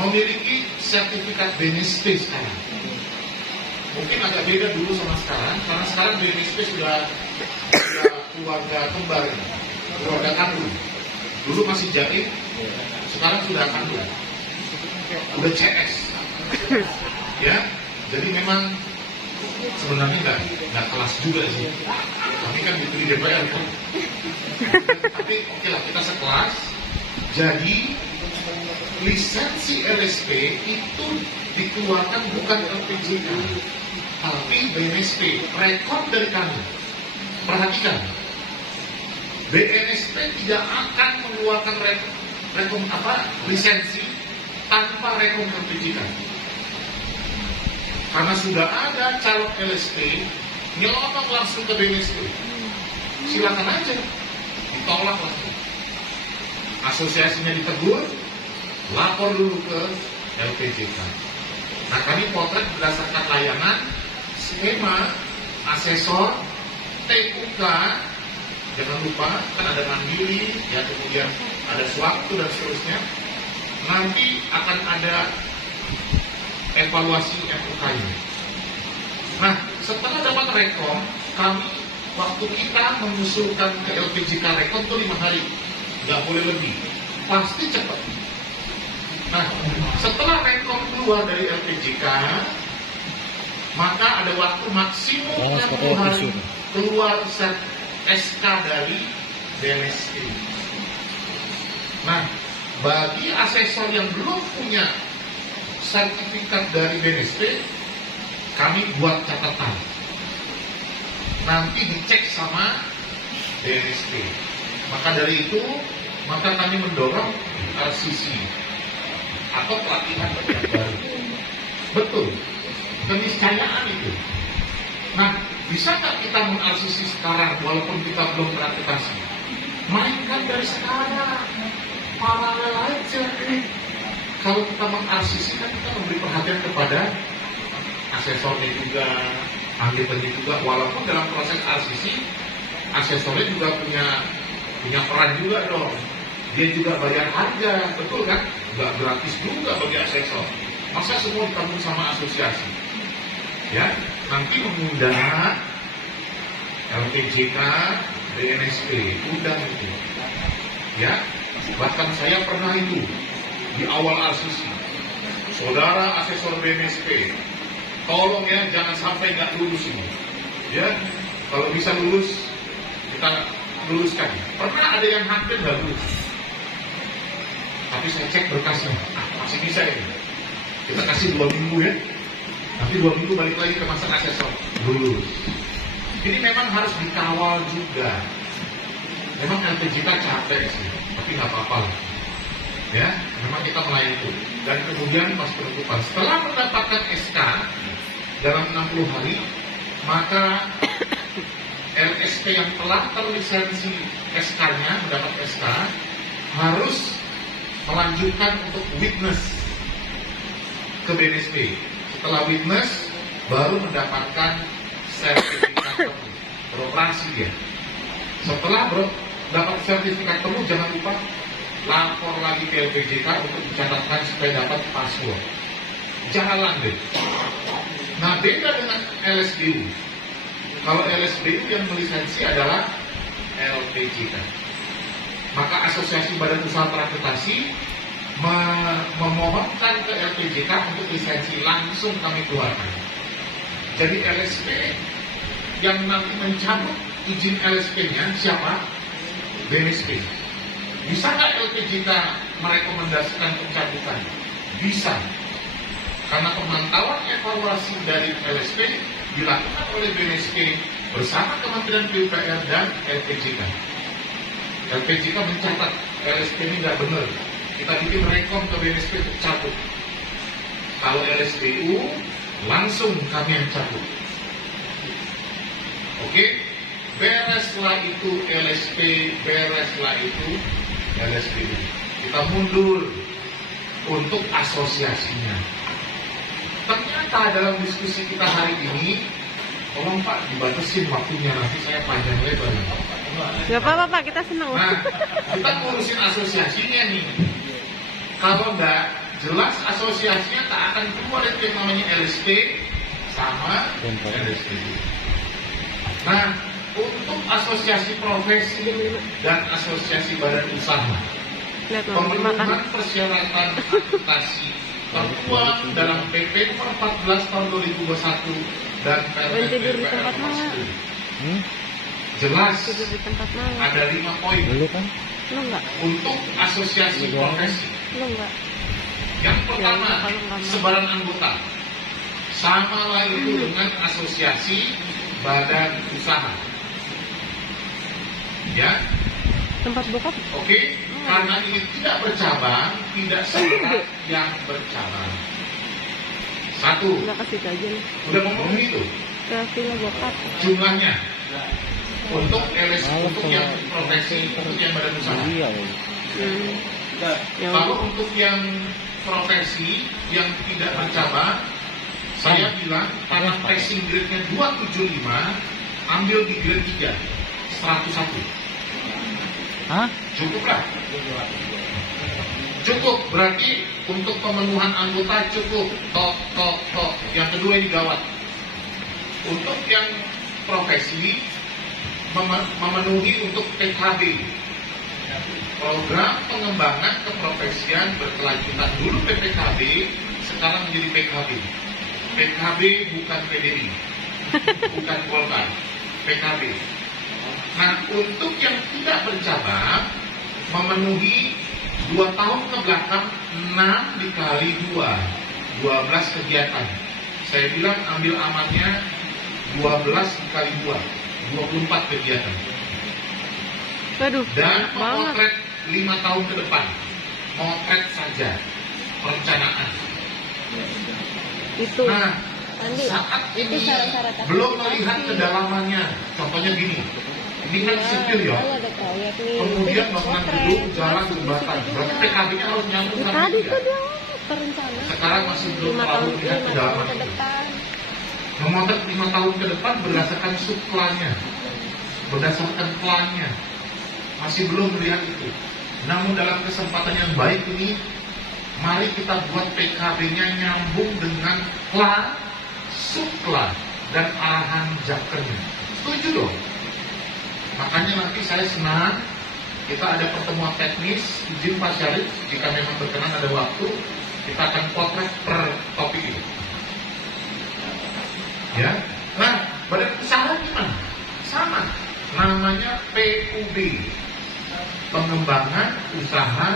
memiliki sertifikat BNSP sekarang. Mungkin agak beda dulu sama sekarang, karena sekarang BNSP sudah keluarga kembar, keluarga kandung. Dulu masih jaring, sekarang sudah kandung, udah CS. Ya, jadi memang sebenarnya nggak kelas juga sih. Kami kan di DPR kan. Tapi oke lah, kita sekelas. Jadi lisensi LSP itu dikeluarkan bukan LPJK, tapi BNSP. Rekod dari kami. Perhatikan, BNSP tidak akan mengeluarkan lisensi tanpa rekom LPJK. Karena sudah ada calon LSP, nyelonong langsung ke BNSP. Silakan aja, ditolak langsung. Asosiasinya ditegur, lapor dulu ke LPJK. Nah, kami potret berdasarkan layanan, skema, asesor, TUK, jangan lupa, kan ada mandiri, ya kemudian ada sewaktu dan seterusnya. Nanti akan ada evaluasi FUK-nya. Nah, setelah dapat rekom, kami waktu kita mengusulkan ke LPJK rekom itu 5 hari, nggak boleh lebih, pasti cepat. Nah, setelah rekom keluar dari LPJK, maka ada waktu maksimum 60 hari keluar SK dari BNSP. Nah, bagi asesor yang belum punya sertifikat dari BNSP, kami buat catatan. Nanti dicek sama BNSP. Maka dari itu, maka kami mendorong RCC atau pelatihan yang baru. Betul, keniscayaan itu. Nah, bisa nggak kita meng-RCC sekarang walaupun kita belum berakreditasi? Mainkan dari sekarang, paralel aja. Kalau kita meng-RCC kan kita memberi perhatian kepada asesornya juga, anggotanya juga. Walaupun dalam proses RCC, asesornya juga punya peran juga dong. Dia juga bayar harga, betul kan? Nggak gratis juga bagi asesor. Masa semua ditanggung sama asosiasi? Ya, nanti mengundang LPJK, BNSP, undang itu. Ya, bahkan saya pernah itu di awal RCC. Saudara asesor BNSP, tolong ya jangan sampai nggak lulus ini. Ya, kalau bisa lulus kita luluskan. Pernah ada yang hampir nggak lulus. Tapi saya cek berkasnya, masih bisa ya. Kita kasih 2 minggu ya. Nanti 2 minggu balik lagi ke masa asesor, lulus. Ini memang harus dikawal juga. Memang LPJK capek sih, tapi nggak apa-apa lah. Ya, memang kita melayani itu. Dan kemudian pas penutupan, setelah mendapatkan SK dalam 60 hari, maka LSP yang telah terlisensi SK-nya, mendapat SK, harus melanjutkan untuk witness ke BNSP. Setelah witness, baru mendapatkan sertifikat beroperasi dia. Setelah dapat sertifikat penuh, jangan lupa lapor lagi ke LPJK untuk dicatatkan supaya dapat password. Jalan deh. Nah, beda dengan LSBU. Kalau LSBU yang melisensi adalah LPJK. Maka Asosiasi Badan Usaha Terakreditasi memohonkan ke LPJK untuk lisensi, langsung kami keluarkan. Jadi LSP yang nanti mencabut izin LSP-nya siapa? BNSP. Bisa nggak LPJK merekomendasikan pencabutan? Bisa. Karena pemantauan evaluasi dari LSP dilakukan oleh BNSP bersama Kementerian PUPR dan LPJK. LPJK mencatat LSP ini nggak benar. Kita bikin rekom ke BNSP untuk cabut. Kalau LSBU, langsung kami yang cabut. Oke? Bereslah itu LSP, bereslah itu LSBU. Kita mundur untuk asosiasinya. Ternyata dalam diskusi kita hari ini, tolong Pak dibatasin waktunya, nanti saya panjang lebar. Gak apa-apa Pak, kita senang. Nah, kita ngurusin asosiasinya nih. Kalau enggak, jelas asosiasinya tak akan keluar itu yang namanya LSP sama LSP. Nah, untuk asosiasi profesi dan asosiasi badan usaha, pemenuhan persyaratan akreditasi tertuang dalam PP nomor 14 tahun 2021 dan Permen PPR nomor 10. Jelas ada 5 poin untuk asosiasi profesi. Yang pertama, sebaran anggota sama lah itu dengan asosiasi badan usaha. Ya, tempat bokap. Oke, karena ini tidak bercabang, tidak seberat yang bercabang. Satu, Nggak kasih aja nih. udah ngomong itu Ke villa bokap. jumlahnya untuk LS, untuk yang profesi, untuk yang badan usaha. Ya, Kalau untuk yang profesi yang tidak bercabang, saya bilang karena passing grade-nya 275, ambil di grade 3, 101. Cukuplah. Cukup, berarti untuk pemenuhan anggota cukup. Tok. Yang kedua ini gawat. Untuk yang profesi memenuhi untuk PKB, program pengembangan keprofesian berkelanjutan. Dulu PPKB, sekarang menjadi PKB. PKB bukan PDI, bukan Golkar, PKB. Nah, untuk yang tidak bercabang, memenuhi 2 tahun ke belakang, 6 dikali 2, 12 kegiatan. Saya bilang ambil amannya 12 dikali 2, 24 kegiatan. Waduh, Dan banyak banget. memotret 5 tahun ke depan. Motret saja, perencanaan. Itu Nah, Andi, saat itu ini syarat-syarat belum akreditasi. melihat kedalamannya. Contohnya gini, ini kan sipil ya. Kalau ada proyek nih, Kemudian itu bangunan potret, gedung, jalan, langsung jembatan. disitu Berarti juga. PKB-nya harus nyambung Ya, sama tadi itu tuh ya. dia perencanaan. Sekarang masih belum 5 terlalu tahun, melihat 5 tahun kedalaman. ke depan. Memotret 5 tahun ke depan berdasarkan subplannya, berdasarkan plannya. Masih belum melihat itu. Namun dalam kesempatan yang baik ini, mari kita buat PKB-nya nyambung dengan plan, subplan, dan arahan jakkernya. Setuju dong? Makanya nanti saya senang kita ada pertemuan teknis, izin Pak Syarif, jika memang berkenan ada waktu, kita akan potret per topik ini. Ya, nah badan usaha gimana? Sama, namanya PUB, pengembangan usaha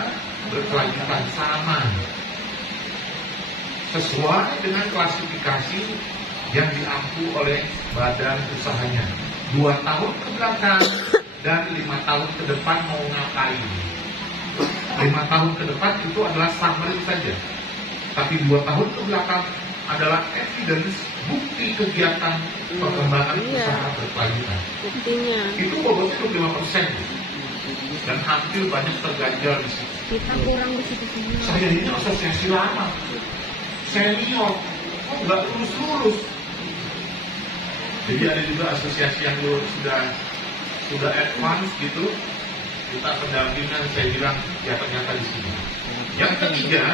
berkelanjutan, sama, sesuai dengan klasifikasi yang diampu oleh badan usahanya. 2 tahun ke belakang dan 5 tahun ke depan mau ngapain? 5 tahun ke depan itu adalah summary saja, tapi 2 tahun ke belakang adalah evidence, bukti kegiatan pengembangan Iya. usaha berkelanjutan. Buktinya Itu bobotnya 25%, dan hampir banyak terganjal di situ. kita kurang di situ semua. Saya ini asosiasi lama, senior, kok nggak lulus. Jadi ada juga asosiasi yang sudah advance gitu, kita pendampingan, saya bilang ya ternyata di sini. Yang ketiga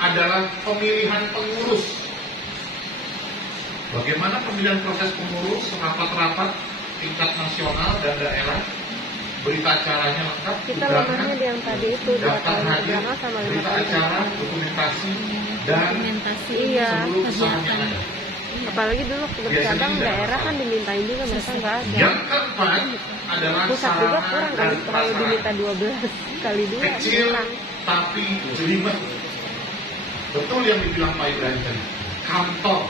adalah pemilihan pengurus. Bagaimana pemilihan proses pengurus, rapat-rapat tingkat nasional dan daerah, berita acaranya lengkap, Kita undangan, lemahnya di yang tadi itu 2 daftar tahun ke hadir, belakang sama 5 berita tahun ke acara, depan. dokumentasi, dan Iya, seluruh usaha yang ada. apalagi dulu waktu bercabang Biasanya daerah tidak kan dimintain juga, mereka nggak ada. Yang keempat adalah Pusat juga sarana kurang dan kali, terlalu prasarana. diminta 12 kali 2 Kecil kurang. tapi jelimet. Betul yang dibilang Pak Ibrahim tadi. Kantor.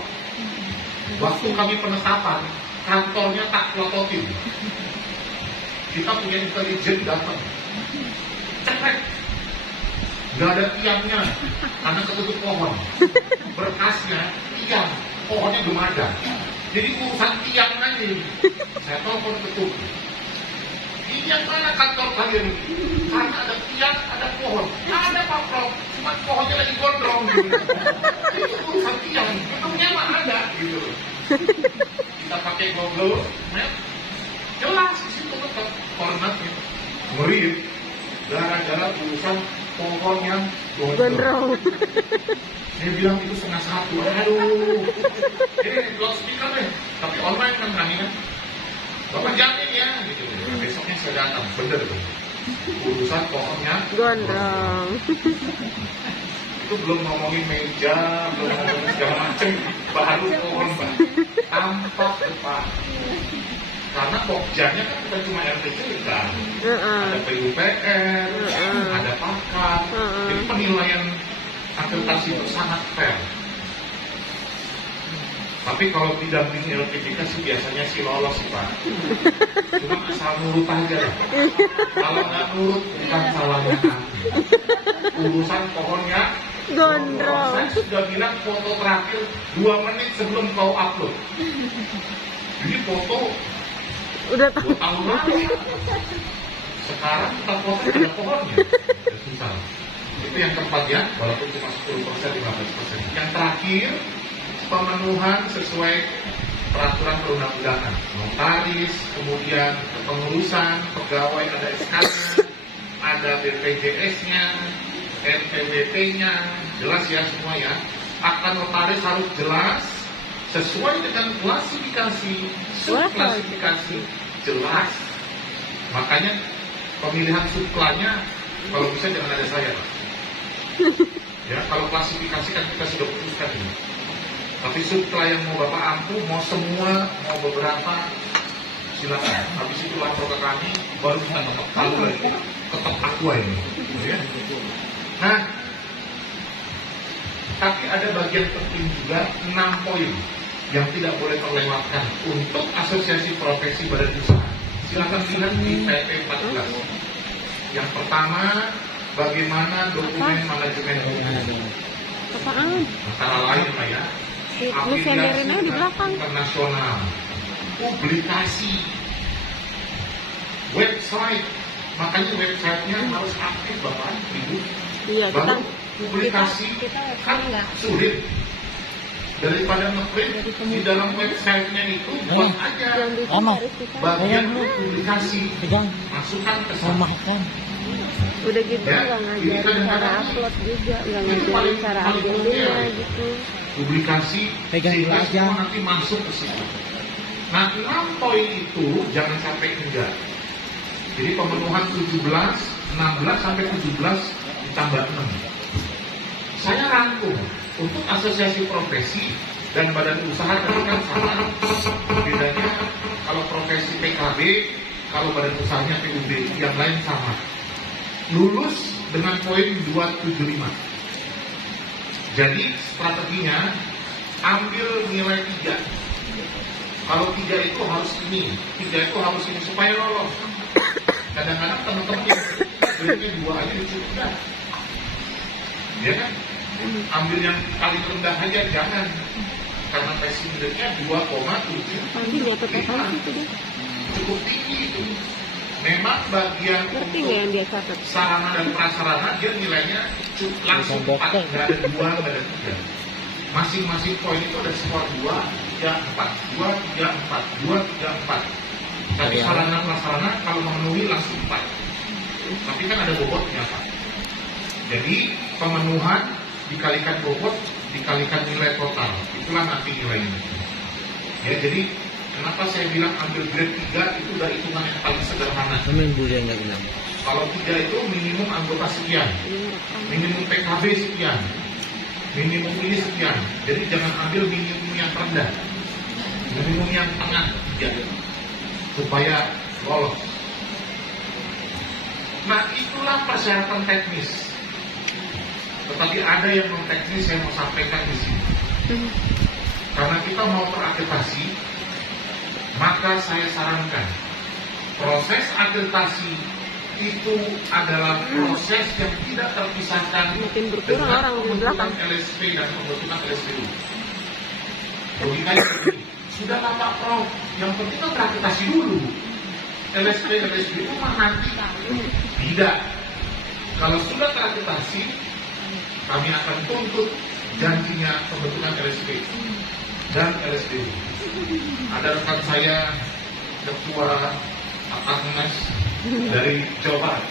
Waktu kami penetapan, kantornya tak plototin. Kita punya intelijen datang. Cekrek. Nggak ada tiangnya, karena ketutup pohon. Berkasnya tiang, pohonnya belum ada. Jadi urusan tiang aja. Saya telepon ketuk. Ini yang mana kantor kalian ini? Karena ada tiang, ada pohon. Ada Pak Prof, cuma pohonnya lagi gondrong. Gitu. Itu urusan tiang, gedungnya mah ada. Gitu. Kita pakai Google Map, jelas di situ tetap koordinatnya. Ngeri, gara-gara urusan pohon yang gondrong. Gondrong. Dia bilang itu 1:30. Aduh. Ini loudspeaker deh. Tapi online kan kami kan. Bapak jamin ya gitu. Nah, besoknya saya datang, bener tuh. Urusan pohonnya Gondrong. itu belum ngomongin meja, belum ngomongin segala macem, baru pohon Pak. Tampak depan. Karena pokjanya kan bukan cuma RTC kan. Ada PUPR, ada pakar. Jadi penilaian akreditasi itu sangat fair. Tapi kalau didampingi LPJK sih biasanya sih lolos sih Pak. Cuma asal nurut aja lah Pak. Kalau nggak nurut bukan salahnya kami. Urusan pohonnya Gondrong. saya sudah bilang foto terakhir 2 menit sebelum kau upload. Jadi foto Udah tahu. 2 tahun lalu. Sekarang kita foto ada pohonnya. Ya, susah. Itu yang keempat ya, walaupun cuma 10%, 15%. Yang terakhir, pemenuhan sesuai peraturan perundang-undangan. Notaris, kemudian kepengurusan, pegawai ada SK-nya, ada BPJS-nya, NPWP-nya, jelas ya semua ya. Akta notaris harus jelas, sesuai dengan klasifikasi, subklasifikasi, jelas. Makanya pemilihan subklanya, kalau bisa jangan ada saya Pak. Ya, kalau klasifikasi kan kita sudah putuskan ini. Tapi subkla yang mau Bapak ampuh, mau semua, mau beberapa, silakan. Habis itu lapor ke kami, baru kita ketok palu lagi, ketok aqua ini. Ya. Nah, tapi ada bagian penting juga 6 poin yang tidak boleh terlewatkan untuk asosiasi profesi badan usaha. Silakan lihat di PP 14. Yang pertama, bagaimana dokumen manajemen hukum. Apaan? Antara lain Pak ya, Lu senderin aja di belakang. internasional, publikasi, website. Makanya websitenya harus aktif Bapak, Ibu. Iya, kita Baru publikasi kan sulit. Daripada ngeprint di dalam websitenya itu buat aja yang bikin Lama. harus kita. bagian publikasi, Pegang. masukkan ke sana. Makan. Udah gitu Ya, nggak ini ngajarin kadang-kadang cara upload juga, nggak itu ngajarin paling- cara paling ambil penting linknya ya. gitu. Publikasi Pegang sehingga dulu aja. semua nanti masuk ke situ. Nah, 6 poin itu jangan sampai enggak. Jadi pemenuhan 16 sampai 17 ditambah 6. Saya rangkum untuk asosiasi profesi dan badan usaha kan sama. Bedanya kalau profesi PKB, kalau badan usahanya PUB, yang lain sama. Lulus dengan poin 275. Jadi strateginya ambil nilai 3. Kalau 3 itu harus ini, 3 itu harus ini supaya lolos. Kadang-kadang teman-teman yang grade-nya 2 aja cukup dah. Ya kan? Ambil yang paling rendah aja jangan. Karena passing grade-nya 2,7. Nanti nyatet apa itu dia? Cukup tinggi itu. Memang bagian Ngerti nggak untuk yang dia catat? sarana dan prasarana dia nilainya langsung 4, nggak ada 2, nggak ada 3. Masing-masing poin itu ada skor 2, 3, 4, 2, 3, 4, 2, 3, 4. Tapi sarana prasarana kalau memenuhi langsung 4. Tapi kan ada bobotnya Pak. Jadi pemenuhan dikalikan bobot dikalikan nilai total, itulah nanti nilainya. Ya, jadi kenapa saya bilang ambil grade 3 itu udah hitungan yang paling sederhana. Amin Bu yang nggak bilang. Kalau 3 itu minimum anggota sekian, minimum PKB sekian, minimum ini sekian. Jadi jangan ambil minimum yang rendah, minimum yang tengah 3, supaya lolos. Nah, itulah persyaratan teknis. Tetapi ada yang non teknis saya mau sampaikan di sini. Karena kita mau terakreditasi, maka saya sarankan proses akreditasi itu adalah proses yang tidak terpisahkan Makin berkurang orang di belakang. LSP dan pembentukan LSPU. Logikanya begini, sudah Pak Prof, yang penting kan terakreditasi dulu. LSP, LSPU mah nanti. Tidak. Kalau sudah terakreditasi, kami akan tuntut janjinya pembentukan LSP dan LSPU. Ada rekan saya, ketua Akarnas dari Jawa Barat.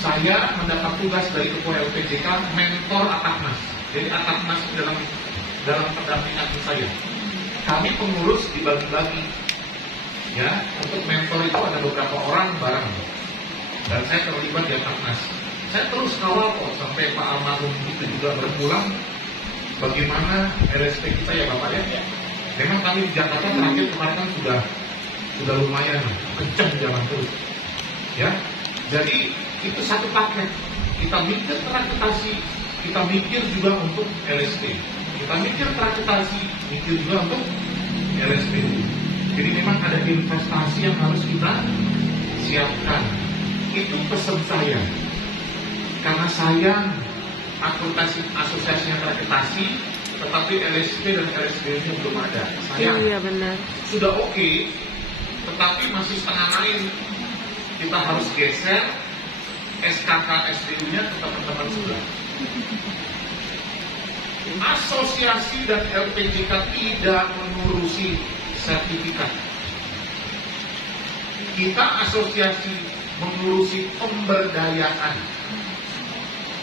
saya mendapat tugas dari Ketua LPJK mentor Ataknas. Jadi Ataknas dalam pendampingan saya. Kami pengurus dibagi-bagi. Ya, untuk mentor itu ada beberapa orang bareng. Dan saya terlibat di Ataknas. Saya terus kawal kok sampai Pak Almarhum itu juga berpulang. Bagaimana LSP kita ya Bapak ya? Memang kami di Jakarta terakhir kemarin kan sudah lumayan kencang jalan terus. Ya, jadi itu satu paket. Kita mikir teraktasi, kita mikir juga untuk LSP. Kita mikir teraktasi, mikir juga untuk LSP. Jadi memang ada investasi yang harus kita siapkan. Itu pesan saya. Karena sayang akuntansi asosiasinya teraktasi, tetapi LSP dan LSB-nya belum ada. Sayang. Iya benar. Sudah oke, tetapi masih setengah main. Kita harus geser SKK SDU-nya ke teman-teman sebelah. Asosiasi dan LPJK tidak mengurusi sertifikat. Kita asosiasi mengurusi pemberdayaan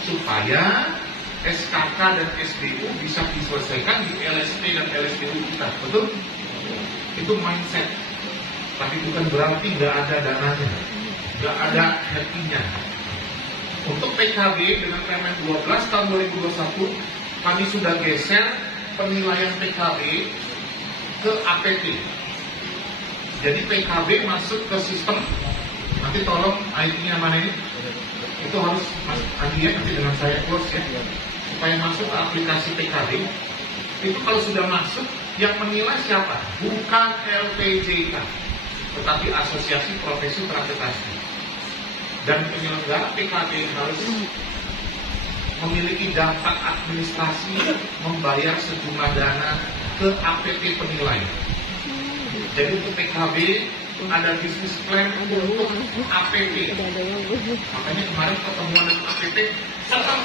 supaya SKK dan SDU bisa diselesaikan di LSP dan LSDU kita, betul? Itu mindset. Tapi bukan berarti nggak ada dananya, nggak ada happy-nya. Untuk PKB dengan Permen 12 tahun 2021, kami sudah geser penilaian PKB ke APT. Jadi PKB masuk ke sistem, nanti tolong ID-nya mana ini? Itu harus Mas Andi ya, nanti dengan saya close ya, supaya masuk ke aplikasi PKB. Itu kalau sudah masuk, yang menilai siapa? Bukan LPJK, tetapi Asosiasi Profesi Teraktasi. Dan penyelenggara PKB harus memiliki dampak administrasi membayar sejumlah dana ke APT penilai. Jadi untuk PKB ada bisnis plan untuk APT. Makanya kemarin pertemuan dengan APT serem.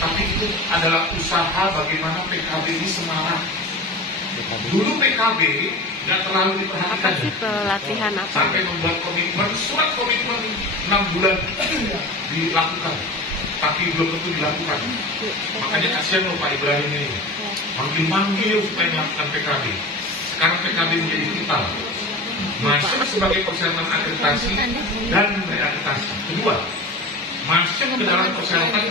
Tapi itu adalah usaha bagaimana PKB ini semarak. Dulu PKB nggak terlalu diperhatikan. Apa sih pelatihan apa? Sampai membuat komitmen, surat komitmen 6 bulan dilakukan. Tapi belum tentu dilakukan. Makanya kasihan loh Pak Ibrahim ini. Manggil-manggil supaya melakukan PKB. Sekarang PKB menjadi vital. Masuk sebagai persyaratan akreditasi dan reakreditasi. Kedua, masuk ke dalam persyaratan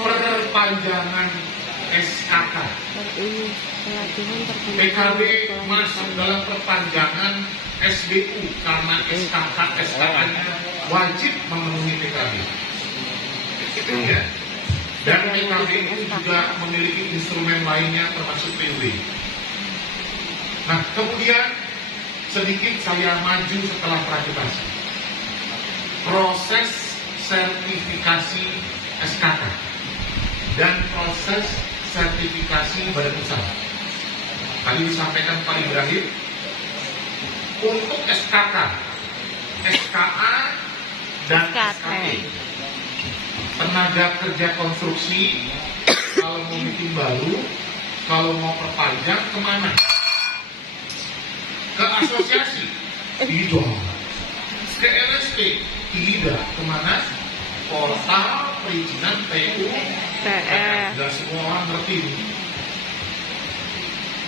perpanjangan SKK. PKB masuk dalam perpanjangan SBU karena SKK SKK-nya wajib memenuhi PKB. Ya. Dan PKB itu juga memiliki instrumen lainnya termasuk PUB. Nah, kemudian sedikit saya maju setelah praktikasi. Proses sertifikasi SKK dan proses sertifikasi badan usaha. Tadi disampaikan Pak Ibrahim, untuk SKK, SKA dan SKT, tenaga kerja konstruksi, kalau mau bikin baru, kalau mau perpanjang kemana? Ke asosiasi? Tidak. Ke LSP? Tidak. Kemana? Portal perizinan PU. Tidak semua orang ngerti.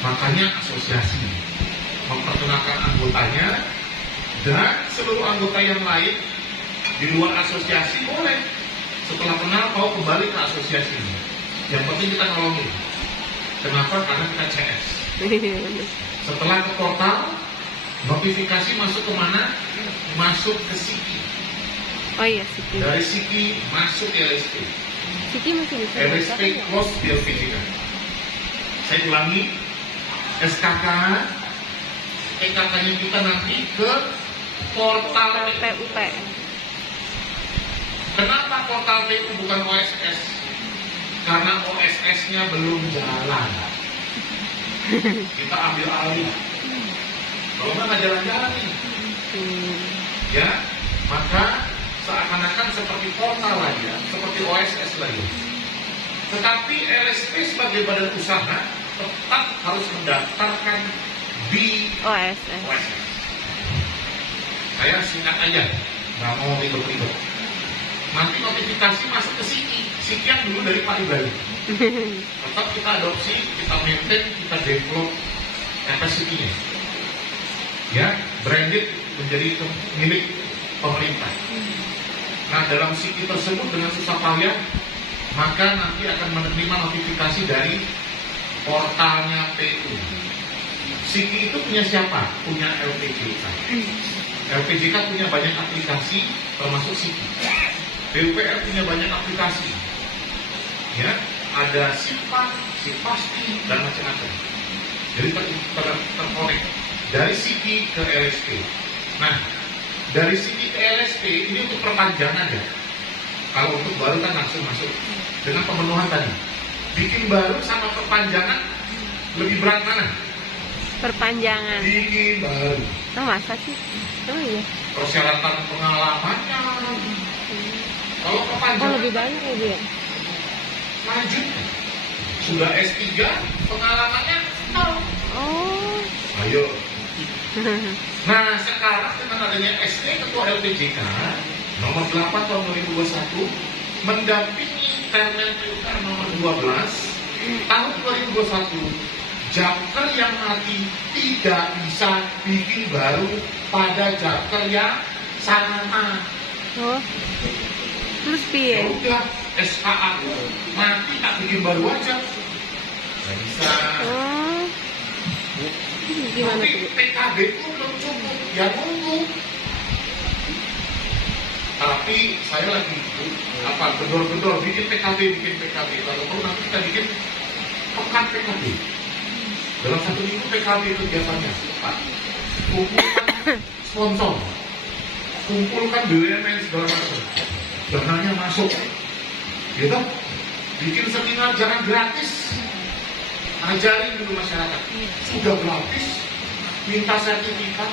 Makanya asosiasi memperkenalkan anggotanya dan seluruh anggota yang lain di luar asosiasi boleh. Setelah kenal mau kembali ke asosiasi. Yang penting kita nolongin. Kenapa? Karena kita CS. Setelah ke portal, notifikasi masuk ke mana? Masuk ke SIKI. Oh iya, SIKI. Dari SIKI masuk ke LSP. SIKI masih bisa. LSP close di LPJK. Saya ulangi, SKK, PKK-nya kita nanti ke portal PUP. Kenapa portal PU bukan OSS? Karena OSS-nya belum jalan. Kita ambil alih. Kalau nggak jalan-jalan nih, ya, maka seakan-akan seperti portal aja, seperti OSS lagi. Tetapi LSP sebagai badan usaha tetap harus mendaftarkan di OSS. Saya singkat aja, nggak mau ribet-ribet. nanti notifikasi masuk ke Siki yang dulu dari Pak Ibrahim. Tetap kita adopsi, kita maintain, kita develop capacity-nya. Ya, branded menjadi milik pemerintah. Nah, dalam Siki tersebut dengan susah payah, maka nanti akan menerima notifikasi dari portalnya PU. Siki itu punya siapa? Punya LPJK. LPJK punya banyak aplikasi, termasuk Siki. PUPR punya banyak aplikasi. Ya, ada Simpan, Simpasti, dan macam-macam. Jadi terkonek dari Siki ke LSP. Nah, dari Siki ke LSP ini untuk perpanjangan ya. Kalau untuk baru kan langsung masuk dengan pemenuhan tadi. Bikin baru sama perpanjangan lebih berat mana? Perpanjangan. Bikin baru. Oh, masa sih? Oh iya. Persyaratan pengalamannya. Kalau Oh, perpanjangan lebih banyak ya, Bu ya? lanjut. Sudah S3, pengalamannya nol. Oh. Ayo. Nah, sekarang dengan adanya ST Ketua LPJK nomor 8 tahun 2021 mendampingi Permen PUPR nomor 12 tahun 2021, Japker yang mati tidak bisa bikin baru pada Japker yang sama. Oh. Terus Ya piye? udah, SKA mati tak bikin baru aja. Nggak bisa. Oh. Gimana Tapi tuh? PKB itu belum cukup, ya nunggu. Tapi saya lagi gedor-gedor bikin PKB. Kalau perlu nanti kita bikin pekan PKB. Dalam 1 minggu PKB itu biasanya, Pak. Kumpulkan sponsor, kumpulkan BUMN segala macam, dananya masuk, gitu. Bikin seminar jangan gratis. Ajarin dulu masyarakat, sudah gratis, minta sertifikat,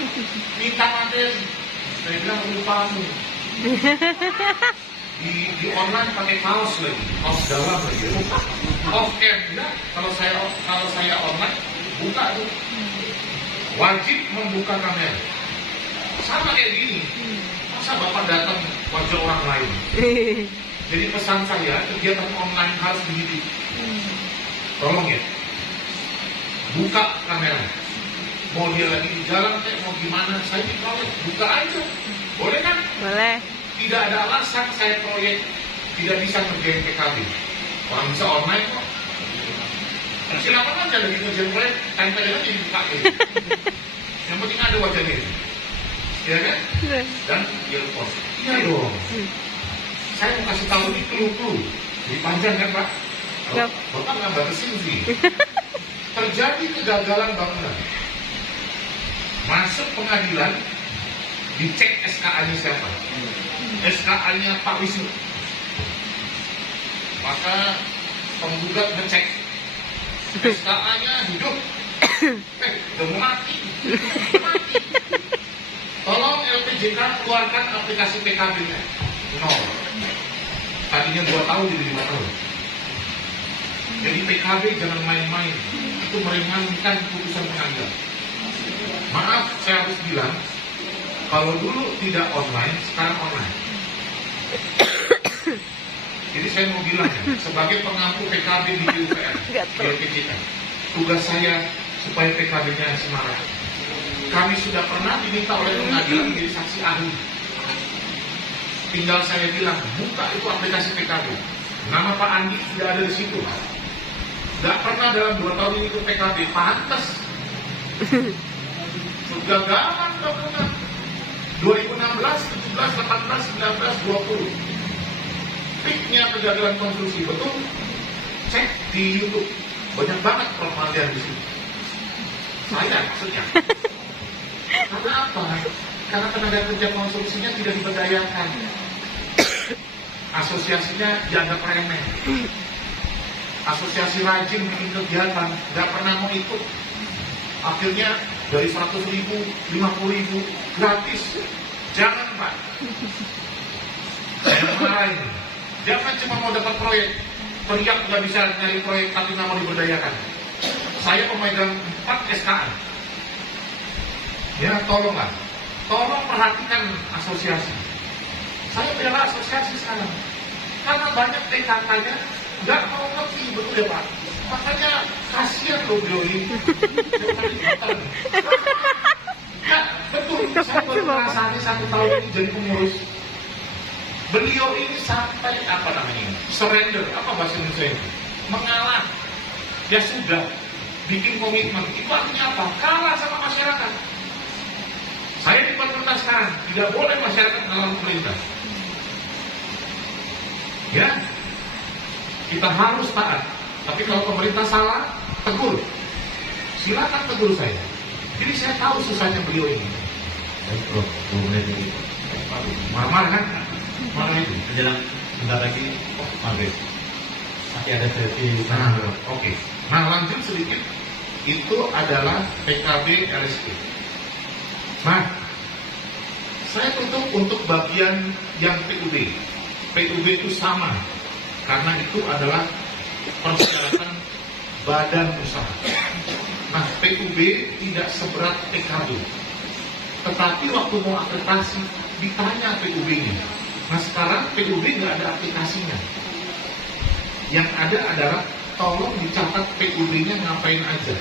minta materi. Saya bilang lupamu. Di online pakai kaos lagi, kaos dalam lagi, off cam. Ya, kalau saya online buka tuh, wajib membuka kamera. Sama kayak gini, masa bapak datang wajah orang lain. Jadi pesan saya, kegiatan online harus begitu. Tolong ya, buka kamera. Mau dia lagi di jalan kayak mau gimana, saya di proyek, buka aja. Boleh kan? Boleh. Tidak ada alasan saya proyek tidak bisa ngerjain PKB. Orang bisa online kok. Silakan aja lagi ngerjain proyek, tempelin aja dibuka gitu. Yang penting ada wajahnya. Ya kan? Dan earphone. Iya dong. Saya mau kasih tahu ini clue. Jadi panjang kan Pak? Yap. Bapak nggak batasin sih. Terjadi kegagalan bangunan. Masuk pengadilan, dicek SKA-nya siapa? SKA-nya Pak Wisnu. Maka penggugat ngecek SKA-nya hidup. Udah mau mati. Tolong LPJK keluarkan aplikasi PKB-nya. Nol. Tadinya 2 tahun jadi 5 tahun. Jadi PKB jangan main-main. Itu meringankan putusan pengadilan. Maaf, saya harus bilang, kalau dulu tidak online, sekarang online. Jadi saya mau bilang ya, sebagai pengampu PKB di PUPR, di LPJK, tugas saya supaya PKB-nya semarak. Kami sudah pernah diminta oleh pengadilan menjadi saksi ahli. Tinggal saya bilang, buka itu aplikasi PKB. Nama Pak Andi tidak ada di situ. Tidak pernah dalam 2 tahun ini ikut PKB, pantas. Kegagalan bangunan 2016, 17, 18, 19, 20. Peaknya kegagalan konstruksi, betul? Cek di YouTube, banyak banget permasalahan di sini. Saya maksudnya. Karena apa? Karena tenaga kerja konstruksinya tidak diberdayakan. Asosiasinya dianggap remeh. Asosiasi rajin bikin kegiatan, nggak pernah mau ikut. Akhirnya dari 100.000, 50.000 gratis. Jangan Pak. Saya marahin. Jangan cuma mau dapat proyek, teriak nggak bisa nyari proyek tapi nggak mau diberdayakan. Saya pemegang 4 SKA. Ya tolonglah, tolong perhatikan asosiasi. Saya bela asosiasi sekarang. Karena banyak TKK-nya nggak mau ngerti, betul ya Pak? Makanya kasihan loh beliau ini. Ya, betul. Saya baru merasakan 1 tahun ini jadi pengurus. Beliau ini sampai apa namanya? Surrender, apa bahasa Indonesia ini? Mengalah. Ya sudah, bikin komitmen. Itu artinya apa? Kalah sama masyarakat. Saya di pemerintah sekarang, tidak boleh masyarakat melawan pemerintah. Ya, kita harus taat. Tapi kalau pemerintah salah, tegur. Silakan tegur saya. Jadi saya tahu susahnya beliau ini. Marah kan? Marah itu. Menjelang bentar lagi, maghrib. Masih ada sesi. Oke. Nah, lanjut sedikit. Itu adalah PKB LSP. Nah, saya tutup untuk bagian yang PUB. PUB itu sama, karena itu adalah persyaratan badan usaha. Nah, PUB tidak seberat PKB. Tetapi waktu mau akreditasi, ditanya PUB-nya. Nah, sekarang PUB nggak ada aplikasinya. Yang ada adalah tolong dicatat PUB-nya ngapain aja.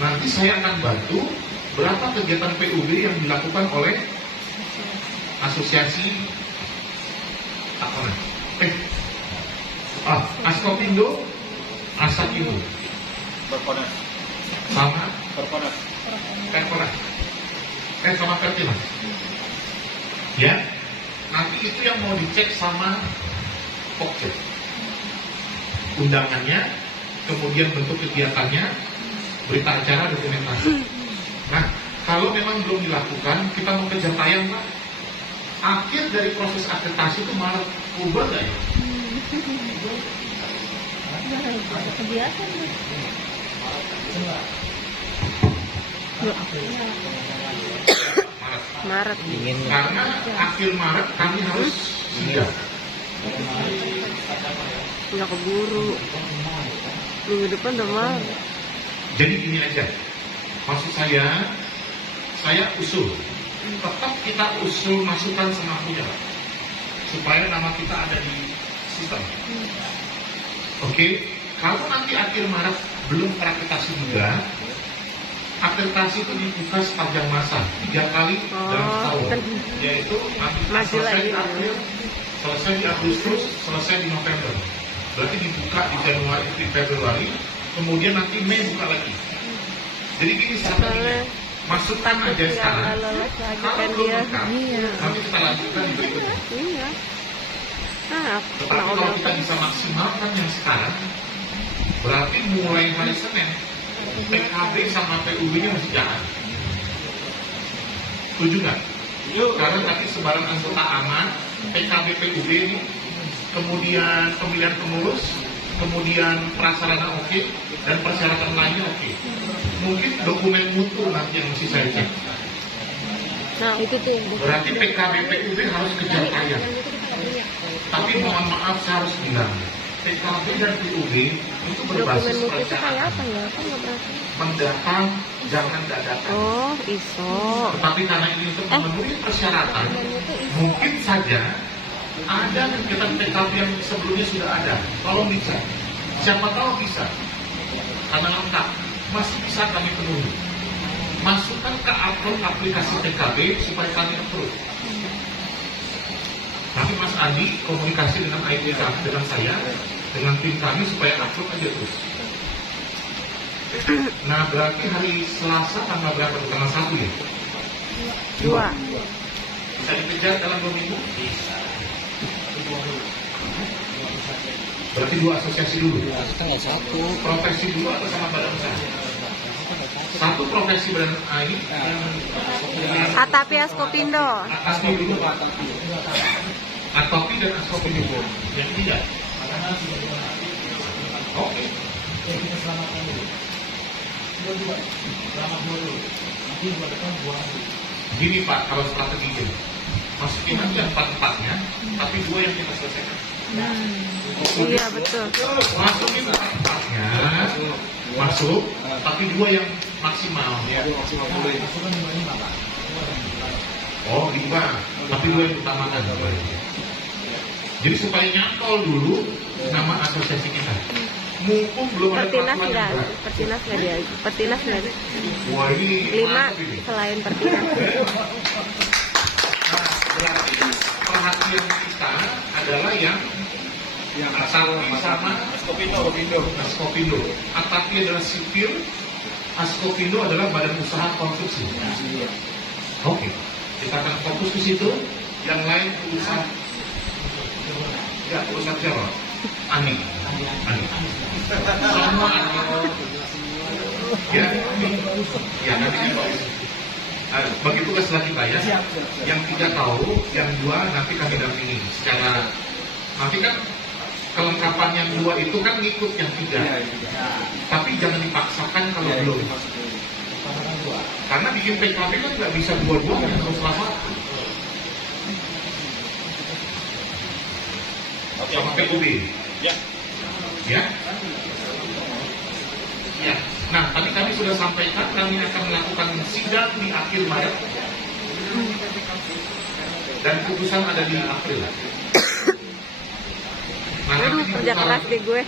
Nanti saya akan bantu berapa kegiatan PUB yang dilakukan oleh asosiasi Askopindo, Asakindo, Perponas. sama Perponas. Perponas, sama Pertinas. Ya, nanti itu yang mau dicek sama Pokcet. Undangannya, kemudian bentuk kegiatannya, berita acara, dokumentasi. Nah, kalau memang belum dilakukan, kita mau kejar tayang, Pak. Akhir dari proses akreditasi itu malah ubah nggak ya? Kebiasaan. Maret. Karena akhir Maret kami harus siap. Nggak keburu. Minggu depan udah mau. Jadi gini aja, maksud saya usul, tetap kita usul masukan sama punya, supaya nama kita ada di sistem. Oke, kalau nanti akhir Maret belum terakreditasi juga, akreditasi itu dibuka sepanjang masa 3 kali dalam setahun, yaitu nanti selesai di April, selesai di Agustus, selesai di November. Berarti dibuka di Januari, di Februari, kemudian nanti Mei buka lagi. Jadi gini strateginya, masukkan aja sekarang. Kalau belum lengkap, nanti kita lanjutkan di berikutnya. Iya. Tetapi kalau kita bisa maksimalkan yang sekarang, berarti mulai hari Senin, PKB sama PUB-nya masih jalan. Setuju nggak? Karena nanti sebaran anggota aman, PKB PUB ini, kemudian pemilihan pengurus, kemudian prasarana oke, dan persyaratan lainnya oke. Mungkin dokumen mutu nanti yang mesti saya cek. Nah, itu tuh. Berarti PKB PUB harus kejar tayang. Tapi mohon maaf saya harus bilang, PKB dan PUB itu berbasis Dokumen mutu itu kayak perencanaan. apa ya? Kan nggak berarti. Mendatang jangan dadakan. Oh, ISO. Tetapi karena ini untuk memenuhi persyaratan, mungkin saja ada kegiatan PKB yang sebelumnya sudah ada. Tolong dicek. Siapa tahu bisa. Karena lengkap, masih bisa kami penuhi. Masukkan ke upload aplikasi PKB supaya kami approve. Nanti Mas Andi komunikasi dengan IT dengan saya, dengan tim kami supaya upload aja terus. Nah, berarti hari Selasa tanggal berapa? Tanggal 1 ya? 2. Bisa dikejar dalam 2 minggu? Bisa. Berarti 2 asosiasi dulu? Tanggal 1. Profesi dulu atau sama badan usaha? 1 profesi badan ini Atapi Askopindo. Asmi dulu, Atopi dan Askopindo. Yang tidak? Oke. Gini Pak, kalau strateginya masukin aja 4-4-nya, tapi 2 yang kita selesaikan. Iya, betul. Masukin 4-4-nya, masuk, tapi 2 yang maksimal. Oh 5, tapi 2 yang utamakan. Jadi supaya nyantol dulu nama asosiasi kita. Mumpung belum ada Pertinas peraturan nggak? yang berat. Pertinas nggak dia? Pertinas nggak? Wah ini 5 mantap ini. selain Pertinas. Nah, berarti perhatian kita adalah yang Atapi sama Askopindo. Atapi adalah sipil, Askopindo adalah badan usaha konstruksi. Oke, kita akan fokus ke situ. Yang lain urusan, ya urusan siapa? Ani. Sama Ani. Ya, ya nanti bagi tugas setelah kita ya. Yang 3 tahu, yang 2 nanti kami dampingi secara. Nanti kan kelengkapan yang 2 itu kan ngikut yang 3. Tapi jangan dipaksakan kalau belum. Karena bikin PKB kan nggak bisa dua-duanya, harus salah satu. Sama PUB. Ya. Ya. Ya. Nah, tadi kami sudah sampaikan kami akan melakukan sidang di akhir Maret. Dan putusan ada di April. Nah, Aduh, kerja keras deh gue.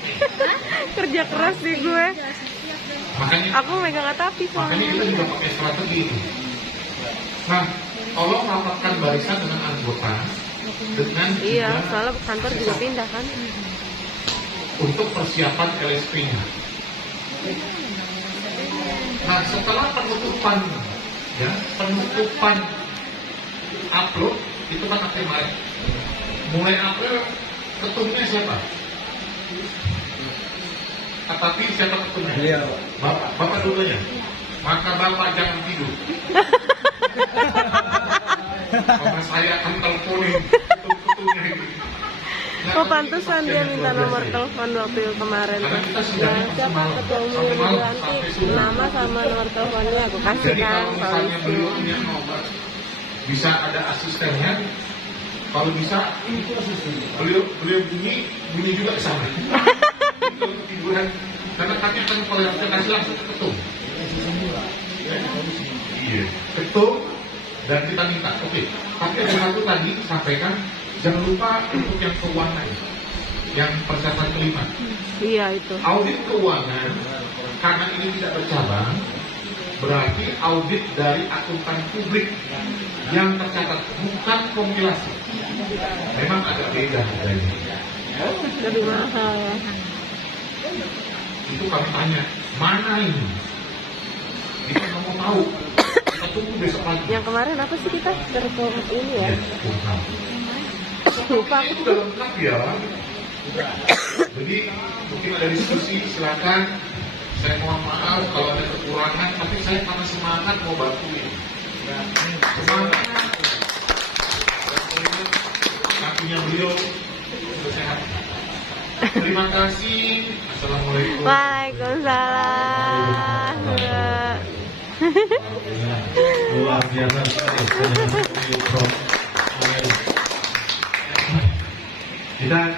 Kerja keras deh gue. Makanya Aku megang Atapi makanya kita soalnya. juga pakai strategi itu. Nah, tolong rapatkan barisan dengan anggota dengan Iya, juga soalnya kantor juga pindah kan. untuk persiapan LSP-nya. Nah, setelah penutupan, ya, penutupan upload itu kan April Maret. Mulai April ketumnya siapa? Tetapi siapa ketumnya? Bapak dulunya. Maka Bapak jangan tidur. Karena saya akan teleponin ketum-ketumnya itu. Nah, Oh pantesan dia minta nomor telepon waktu kemarin. Karena kita Ya, sidangnya siap malam. ketua umum Sampai yang malam, diganti, sampai subuh. nama sama nomor teleponnya aku kasih Jadi kan kalau misalnya solusi. beliau punya nomor, bisa ada asistennya. Kalau bisa, beliau bunyi juga ke sana. Kalau ketiduran, karena kami akan koordinasi langsung ke ketum. Iya, ketum dan kita minta. Oke, tapi ada satu tadi sampaikan, jangan lupa untuk yang keuangan, yang persyaratan kelima. Iya itu. Audit keuangan, karena ini tidak bercabang, berarti audit dari akuntan publik yang tercatat, bukan kompilasi. Memang agak beda harganya. Lebih mahal ya. Itu kami tanya, mana ini? Kita nggak mau tahu. Kita tunggu besok pagi. Yang kemarin apa sih kita terkong ini ya? Ya, kurang. Lupa Itu aku. udah lengkap ya. Jadi mungkin ada diskusi, silakan. Saya mohon maaf kalau ada kekurangan, tapi saya karena semangat mau bantuin. Semangat. Kakinya beliau sehat. Terima kasih. Assalamualaikum. Waalaikumsalam. Luar biasa sekali. Kita